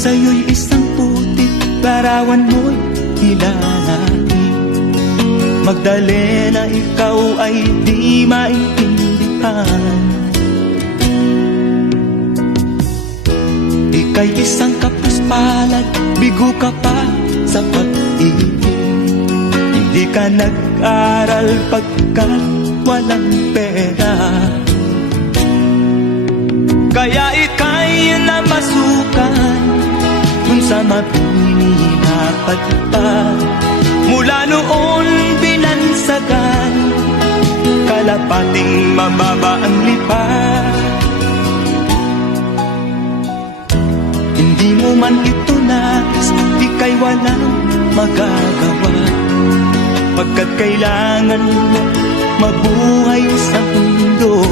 sa'yo'y isang putik, larawan mo'y hilalaki. Magdalena, ikaw ay di maintindihan. Ika'y isang kapuspalad, bigo ka pa sa pag-ibig. Hindi ka nag-aral pagkat walang pera, kaya ika'y napasukan kung sa mapinihapat pa. Mula noon binansagan, kalapating mababa ang lipat. Hindi mo man ito nais, ika'y walang magagawa, pagkat kailangan mo mabuhay sa mundo.